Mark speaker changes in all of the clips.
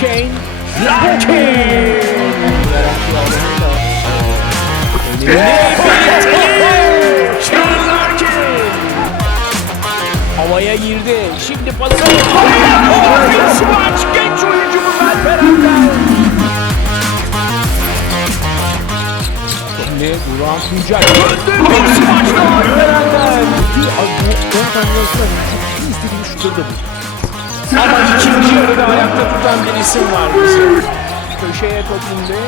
Speaker 1: Shane Larkin. Shane Larkin. Havaya girdi. Şimdi pası. Bir smaç genç oyuncumuz Alperen'den. Şimdi Duran Tuncay. Döndü bir smaç daha Alperen'den. Ama ikinci yarıda ayakta tutan bir isim var bizim. Köşeye topunda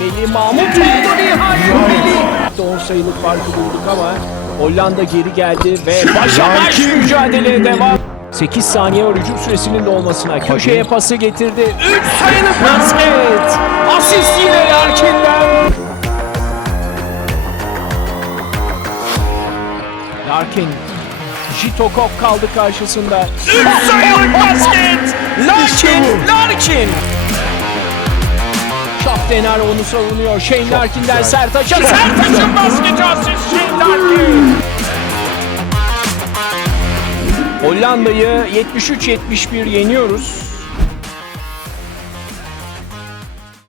Speaker 1: Melih Mahmut oldu nihayet Melih. 10 sayılık farkı bulduk ama Hollanda geri geldi ve başa baş mücadeleye devam. 8 saniye var hücum süresinin dolmasına. Köşeye pası getirdi. 3 sayılık basket. Asist yine Larkin'den. Larkin Jitokov kaldı karşısında. 3 sayılık basket. Larkin, Larkin. Şaftener onu savunuyor. Shane Larkin'den Sertaç'a. Sertaç'ın basketi asist Shane Larkin. Hollanda'yı 73-71 yeniyoruz.